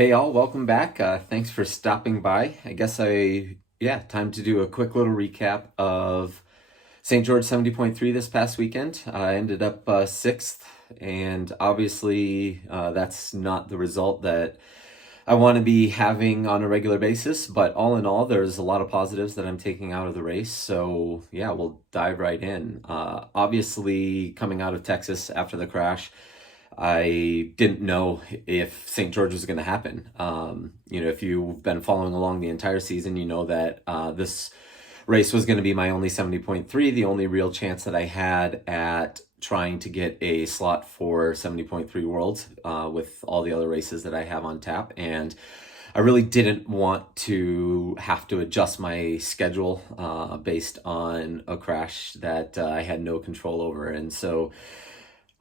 Hey all, welcome back. Thanks for stopping by. Time to do a quick little recap of St. George 70.3 this past weekend. I ended up sixth, and obviously that's not the result that I want to be having on a regular basis, but all in all, there's a lot of positives that I'm taking out of the race. So yeah, we'll dive right in. Obviously, coming out of Texas after the crash, I didn't know if St. George was going to happen. If you've been following along the entire season, you know that this race was going to be my only 70.3, the only real chance that I had at trying to get a slot for 70.3 Worlds with all the other races that I have on tap. And I really didn't want to have to adjust my schedule based on a crash that I had no control over. And so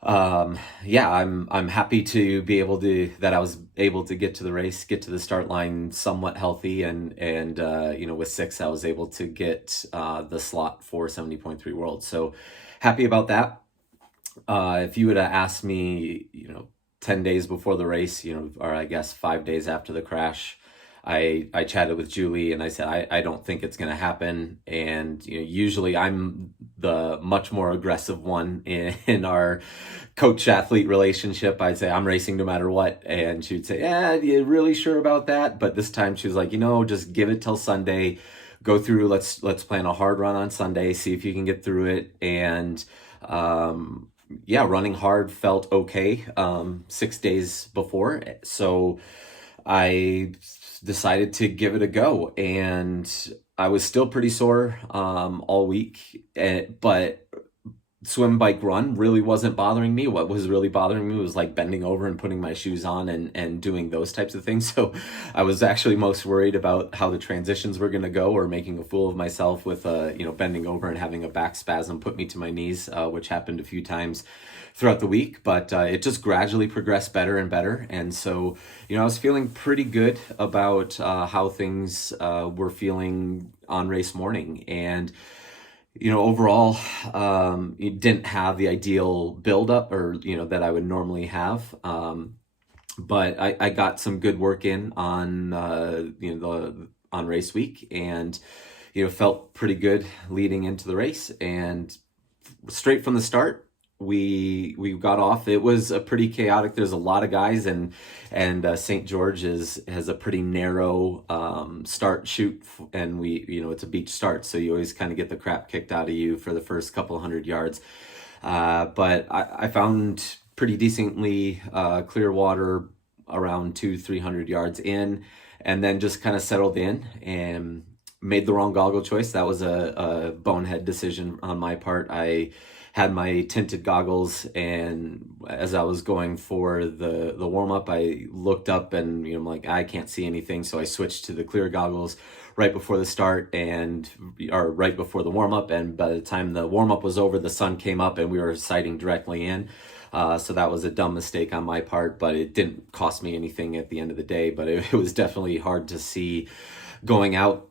I'm happy to be able to that I was able to get to the race, get to the start line somewhat healthy, and with six I was able to get the slot for 70.3 Worlds. So happy about that. If you would have asked me, 10 days before the race, or I guess 5 days after the crash, I chatted with Julie and I said, I don't think it's going to happen. And, usually I'm the much more aggressive one in our coach athlete relationship. I'd say I'm racing no matter what. And she'd say, yeah, you really sure about that? But this time she was like, just give it till Sunday, go through, let's plan a hard run on Sunday, see if you can get through it. And, running hard felt okay 6 days before. So I decided to give it a go, and I was still pretty sore all week, but swim, bike, run really wasn't bothering me. What was really bothering me was like bending over and putting my shoes on and doing those types of things. So I was actually most worried about how the transitions were going to go, or making a fool of myself with bending over and having a back spasm put me to my knees, which happened a few times throughout the week. But it just gradually progressed better and better. And so, I was feeling pretty good about how things were feeling on race morning. And overall, it didn't have the ideal buildup, or, that I would normally have. But I got some good work in on, on race week, and, felt pretty good leading into the race. And straight from the start, we got off. It was a pretty chaotic. There's a lot of guys, and St. George has a pretty narrow start shoot, and it's a beach start, so you always kind of get the crap kicked out of you for the first couple hundred yards. But I found pretty decently clear water around 200-300 yards in, and then just kind of settled in and made the wrong goggle choice. That was a bonehead decision on my part. I had my tinted goggles, and as I was going for the warm-up, I looked up and I'm like, I can't see anything, so I switched to the clear goggles right before the start, or right before the warm-up, and by the time the warm-up was over, the sun came up and we were sighting directly in. So that was a dumb mistake on my part, but it didn't cost me anything at the end of the day. But it was definitely hard to see going out.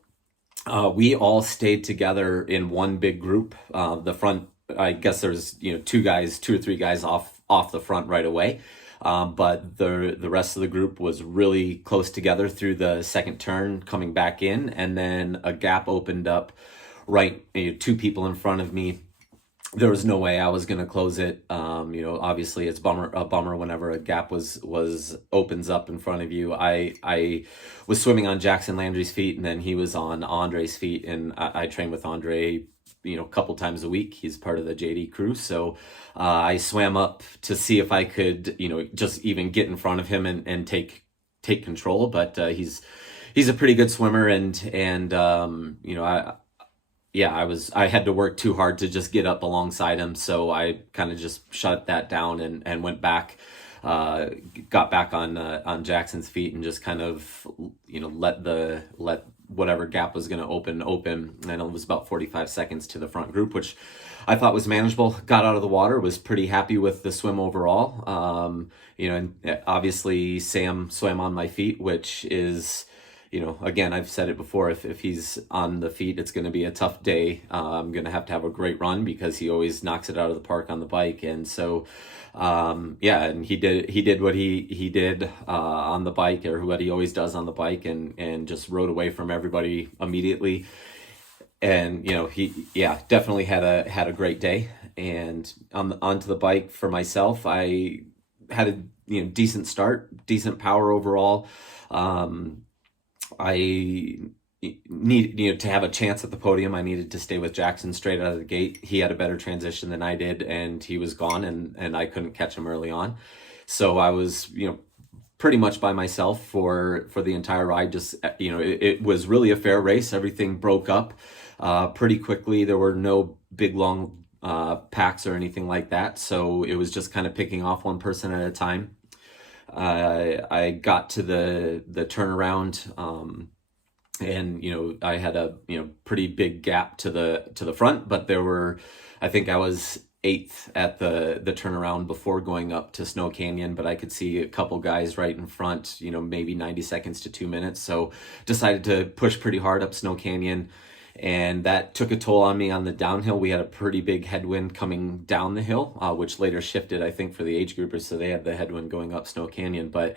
We all stayed together in one big group. The front, I guess there's two or three guys off the front right away, but the rest of the group was really close together through the second turn coming back in, and then a gap opened up right, two people in front of me. There was no way I was going to close it. Obviously it's a bummer whenever a gap opens up in front of you. I was swimming on Jackson Landry's feet, and then he was on Andre's feet, and I train with Andre a couple times a week. He's part of the JD crew. So I swam up to see if I could just even get in front of him and take control. But he's a pretty good swimmer, and I had to work too hard to just get up alongside him. So I kind of just shut that down and went back, got back on Jackson's feet, and just kind of, let whatever gap was going to open. And it was about 45 seconds to the front group, which I thought was manageable. Got out of the water, was pretty happy with the swim overall. And obviously Sam swam on my feet, which is, again, I've said it before, if he's on the feet, it's going to be a tough day. I'm going to have a great run because he always knocks it out of the park on the bike. And so, yeah, and he did what he did, on the bike, or what he always does on the bike, and just rode away from everybody immediately. And, he definitely had a great day. And onto the bike for myself, I had a, decent start, decent power overall. I need to have a chance at the podium. I needed to stay with Jackson straight out of the gate. He had a better transition than I did, and he was gone, and I couldn't catch him early on. So I was, pretty much by myself for the entire ride. Just, it was really a fair race. Everything broke up pretty quickly. There were no big long packs or anything like that. So it was just kind of picking off one person at a time. I got to the turnaround, and I had a pretty big gap to the front, but I think I was eighth at the turnaround before going up to Snow Canyon, but I could see a couple guys right in front, maybe 90 seconds to 2 minutes. So decided to push pretty hard up Snow Canyon. And that took a toll on me on the downhill. We had a pretty big headwind coming down the hill, which later shifted, I think, for the age groupers. So they had the headwind going up Snow Canyon. But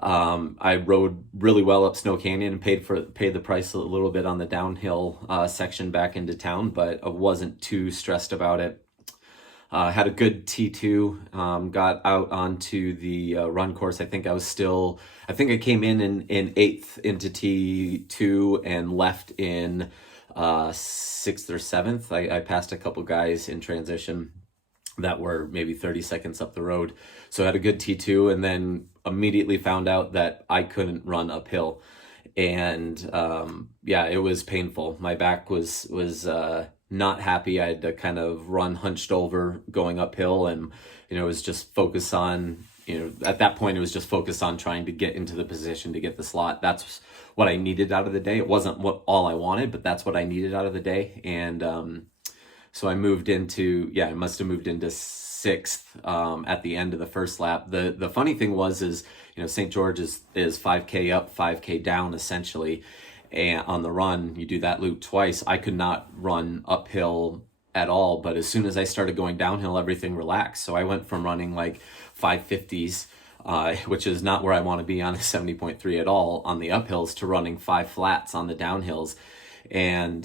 I rode really well up Snow Canyon and paid the price a little bit on the downhill section back into town, but I wasn't too stressed about it. Had a good T2, got out onto the run course. I think I came in eighth into T2 and left in sixth or seventh. I passed a couple guys in transition that were maybe 30 seconds up the road. So I had a good T2, and then immediately found out that I couldn't run uphill. And it was painful. My back was not happy. I had to kind of run hunched over going uphill, and it was just focus on, at that point it was just focused on trying to get into the position to get the slot. That's what I needed out of the day. It wasn't all I wanted, but that's what I needed out of the day. And so I must have moved into sixth at the end of the first lap. The funny thing is St. George is 5K up, 5K down essentially. And on the run, you do that loop twice. I could not run uphill at all, but as soon as I started going downhill, everything relaxed. So I went from running like 550s, which is not where I want to be on a 70.3 at all on the uphills, to running 5 flats on the downhills. And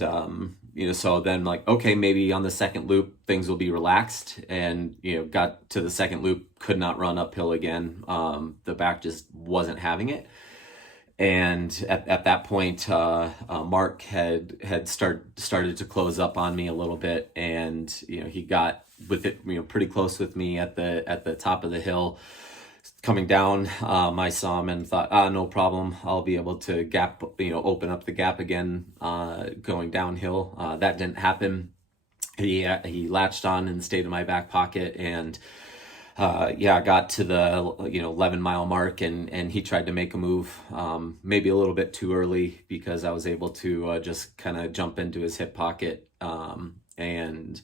so then, like, okay, maybe on the second loop things will be relaxed, and got to the second loop, could not run uphill again. The back just wasn't having it. And at that point, Mark had started to close up on me a little bit, and he got with it pretty close with me at the top of the hill. Coming down, I saw him and thought, no problem, I'll be able to open up the gap again going downhill. That didn't happen. He latched on and stayed in my back pocket, and I got to the 11-mile mark, and he tried to make a move, maybe a little bit too early, because I was able to just kind of jump into his hip pocket, and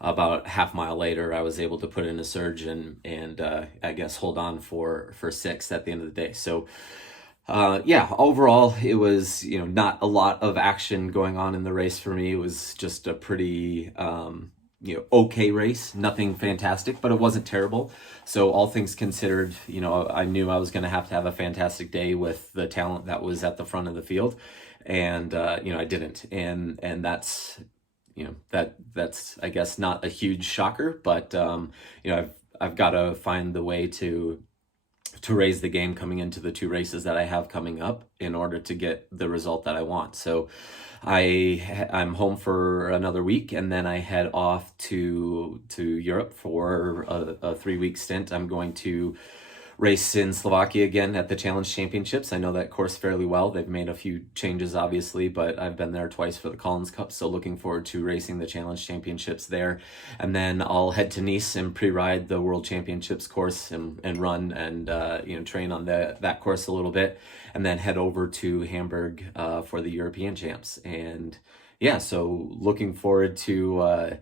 about half mile later I was able to put in a surge and I guess hold on for sixth at the end of the day. So overall it was not a lot of action going on in the race for me. It was just a pretty okay race, nothing fantastic, but it wasn't terrible. So all things considered, I knew I was going to have a fantastic day with the talent that was at the front of the field, and I didn't, and that's that's I guess not a huge shocker, but I've got to find the way to raise the game coming into the 2 races that I have coming up in order to get the result that I want. So I'm home for another week, and then I head off to Europe for a 3-week stint. I'm going to race in Slovakia again at the Challenge Championships. I know that course fairly well. They've made a few changes, obviously, but I've been there twice for the Collins Cup, so looking forward to racing the Challenge Championships there. And then I'll head to Nice and pre-ride the World Championships course and run and train on that course a little bit, and then head over to Hamburg for the European Champs. And so looking forward to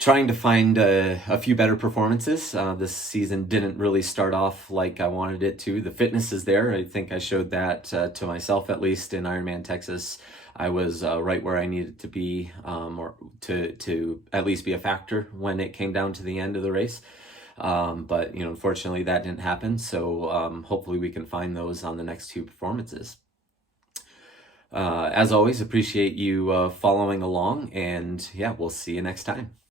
trying to find a few better performances. This season didn't really start off like I wanted it to. The fitness is there. I think I showed that to myself, at least in Ironman Texas. I was right where I needed to be, or to at least be a factor when it came down to the end of the race. But unfortunately, that didn't happen. So hopefully, we can find those on the next two performances. As always, appreciate you following along, and yeah, we'll see you next time.